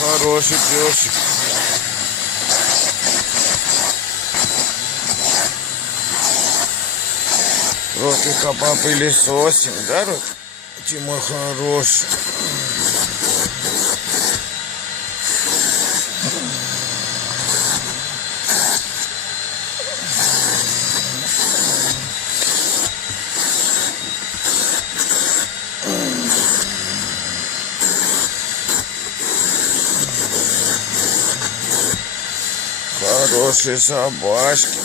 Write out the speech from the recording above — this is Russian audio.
Хороший песик. Ротика попылесосим, да, Рот? Ты мой хороший. Хорошие собачки.